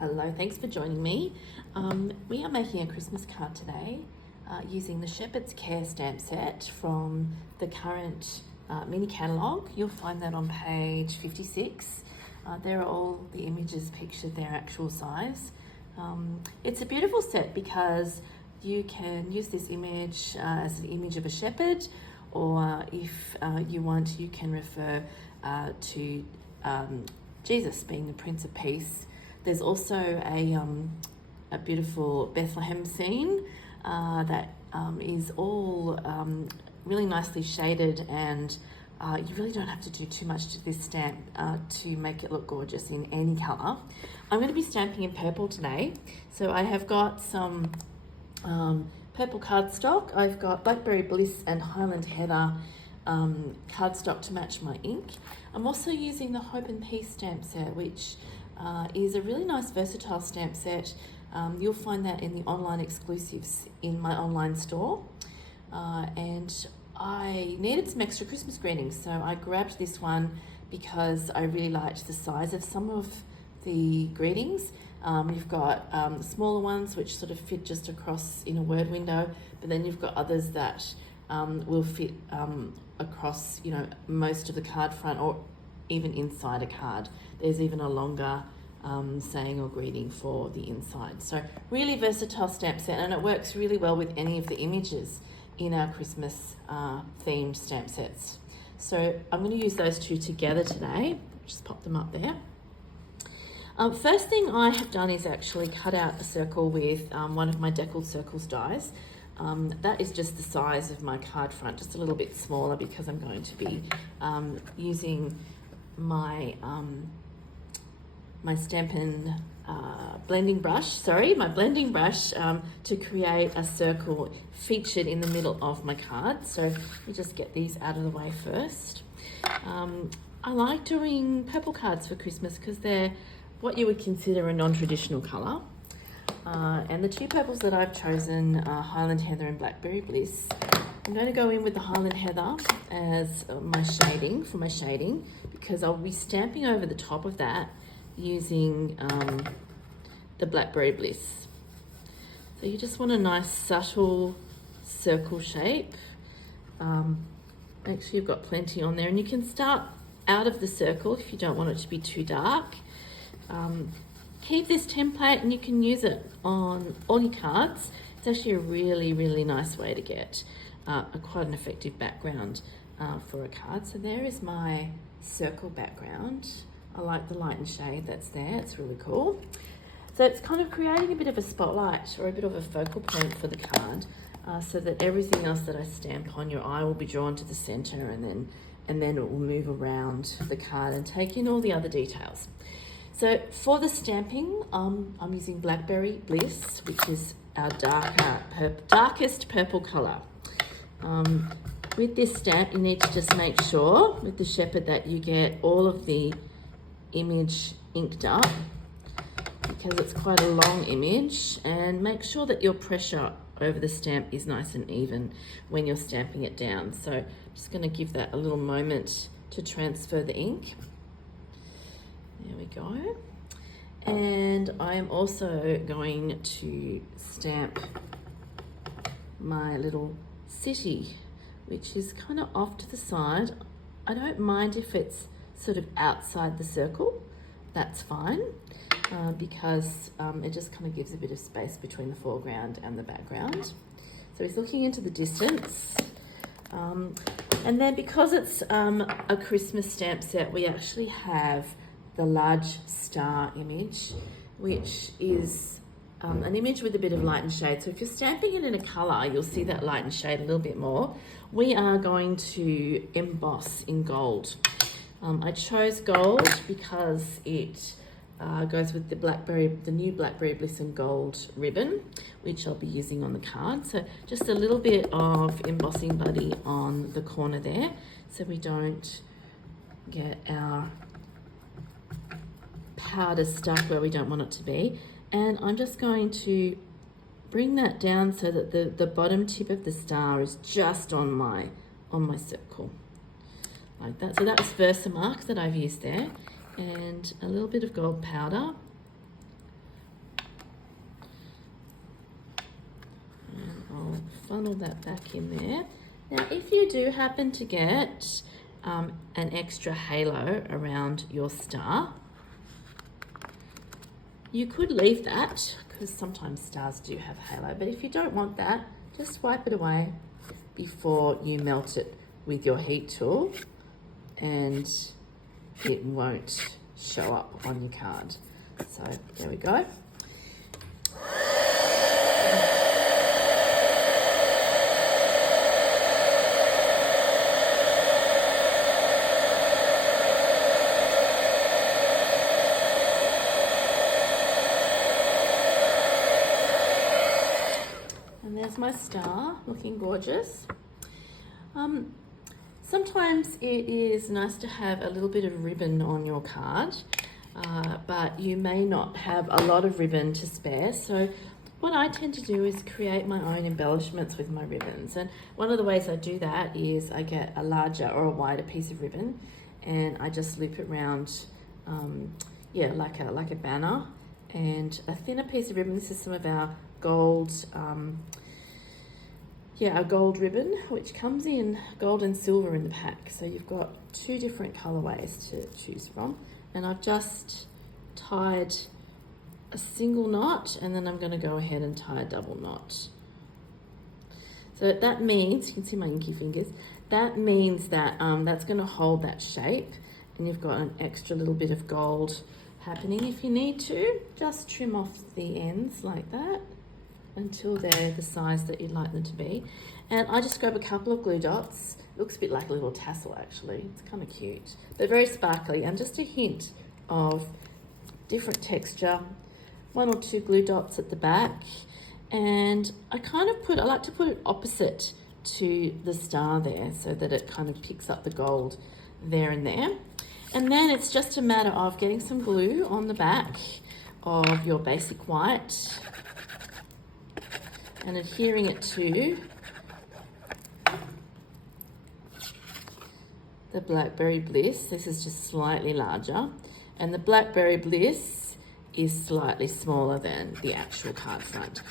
Hello, thanks for joining me. We are making a Christmas card today using the Shepherd's Care stamp set from the current mini catalogue. You'll find that on page 56. There are all the images pictured their actual size. It's a beautiful set because you can use this image as an image of a shepherd, or if you want, you can refer to Jesus being the Prince of Peace. There's also a beautiful Bethlehem scene that is all really nicely shaded, and you really don't have to do too much to this stamp to make it look gorgeous in any colour. I'm going to be stamping in purple today, so I have got some purple cardstock. I've got Blackberry Bliss and Highland Heather cardstock to match my ink. I'm also using the Hope and Peace stamp set, which is a really nice versatile stamp set. You'll find that in the online exclusives in my online store. And I needed some extra Christmas greetings, so I grabbed this one because I really liked the size of some of the greetings. You've got smaller ones which sort of fit just across in a word window, but then you've got others that will fit across, most of the card front or even inside a card. There's even a longer saying or greeting for the inside. So really versatile stamp set, and it works really well with any of the images in our Christmas themed stamp sets. So I'm going to use those two together today. Just pop them up there. First thing I have done is actually cut out a circle with one of my deckled circles dies. That is just the size of my card front, just a little bit smaller because I'm going to be using my my Stampin' blending brush to create a circle featured in the middle of my card. So let me just get these out of the way first. I like doing purple cards for Christmas because they're what you would consider a non-traditional colour. And the two purples that I've chosen are Highland Heather and Blackberry Bliss. I'm going to go in with the Highland Heather as my shading because I'll be stamping over the top of that using the Blackberry Bliss. So you just want a nice subtle circle shape. Make sure you've got plenty on there, and you can start out of the circle if you don't want it to be too dark. Keep this template and you can use it on all your cards. It's actually a really, really nice way to get quite an effective background for a card. So there is my circle background. I like the light and shade that's there. It's really cool. So it's kind of creating a bit of a spotlight or a bit of a focal point for the card, so that everything else that I stamp on, your eye will be drawn to the center, and then it will move around the card and take in all the other details. So for the stamping, I'm using Blackberry Bliss, which is our darkest purple colour. With this stamp, you need to just make sure with the shepherd that you get all of the image inked up, because it's quite a long image, and make sure that your pressure over the stamp is nice and even when you're stamping it down. So I'm just going to give that a little moment to transfer the ink. There we go. And I am also going to stamp my little city, which is kind of off to the side. I don't mind if it's sort of outside the circle, that's fine, because it just kind of gives a bit of space between the foreground and the background. So he's looking into the distance. And then because it's a Christmas stamp set, we actually have the large star image, which is an image with a bit of light and shade. So if you're stamping it in a colour, you'll see that light and shade a little bit more. We are going to emboss in gold. I chose gold because it goes with the new Blackberry Bliss and Gold ribbon, which I'll be using on the card. So just a little bit of embossing buddy on the corner there, so we don't get our powder stuck where we don't want it to be. And I'm just going to bring that down so that the bottom tip of the star is just on my circle, like that. So that was Versamark that I've used there, and a little bit of gold powder I'll funnel that back in there. Now, if you do happen to get an extra halo around your star, you could leave that because sometimes stars do have halo, but if you don't want that, just wipe it away before you melt it with your heat tool and it won't show up on your card. So there we go. And there's my star, looking gorgeous. Sometimes it is nice to have a little bit of ribbon on your card, but you may not have a lot of ribbon to spare. So what I tend to do is create my own embellishments with my ribbons. And one of the ways I do that is I get a larger or a wider piece of ribbon and I just loop it around, like a banner, and a thinner piece of ribbon. This is some of our gold, a gold ribbon, which comes in gold and silver in the pack. So you've got two different colorways to choose from. And I've just tied a single knot, and then I'm going to go ahead and tie a double knot. So that means, you can see my inky fingers, that means that that's going to hold that shape, and you've got an extra little bit of gold happening. If you need to, just trim off the ends like that until they're the size that you'd like them to be. And I just grab a couple of glue dots. It looks a bit like a little tassel actually. It's kind of cute. They're very sparkly, and just a hint of different texture. 1 or 2 glue dots at the back. And I like to put it opposite to the star there so that it kind of picks up the gold there and there. And then it's just a matter of getting some glue on the back of your basic white and adhering it to the Blackberry Bliss. This is just slightly larger, and the Blackberry Bliss is slightly smaller than the actual card front.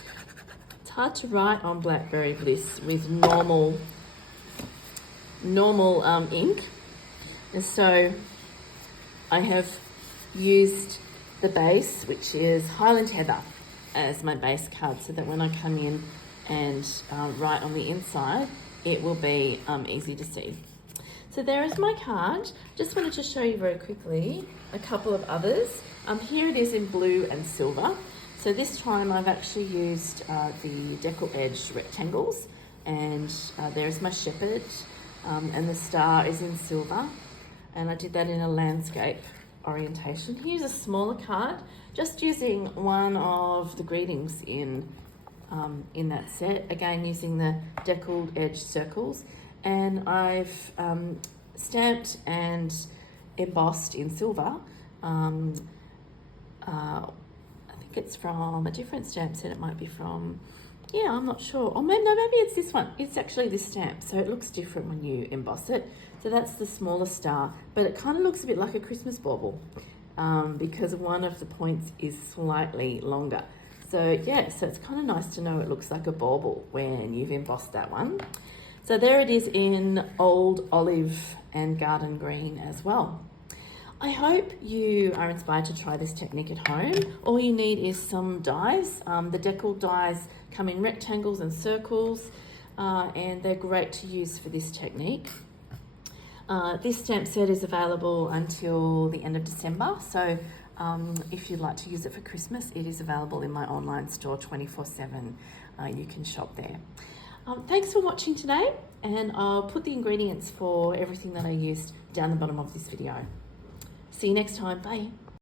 It's hard to write on Blackberry Bliss with normal ink, and so I have used the base, which is Highland Heather, as my base card, so that when I come in and write on the inside, it will be easy to see. So there is my card. Just wanted to show you very quickly a couple of others. Here it is in blue and silver. So this time I've actually used the decal edge rectangles, and there's my shepherd, and the star is in silver, and I did that in a landscape orientation. Here's a smaller card, just using one of the greetings in that set, again using the deckled edge circles, and I've stamped and embossed in silver. I think it's from a different stamp set. It might be from, I'm not sure. Or maybe it's this one. It's actually this stamp, so it looks different when you emboss it. So that's the smaller star, but it kind of looks a bit like a Christmas bauble because one of the points is slightly longer. So so it's kind of nice to know it looks like a bauble when you've embossed that one. So there it is in old olive and garden green as well. I hope you are inspired to try this technique at home. All you need is some dies. The deckled dies come in rectangles and circles, and they're great to use for this technique. This stamp set is available until the end of December, so if you'd like to use it for Christmas, it is available in my online store 24/7. You can shop there. Thanks for watching today, and I'll put the ingredients for everything that I used down the bottom of this video. See you next time. Bye.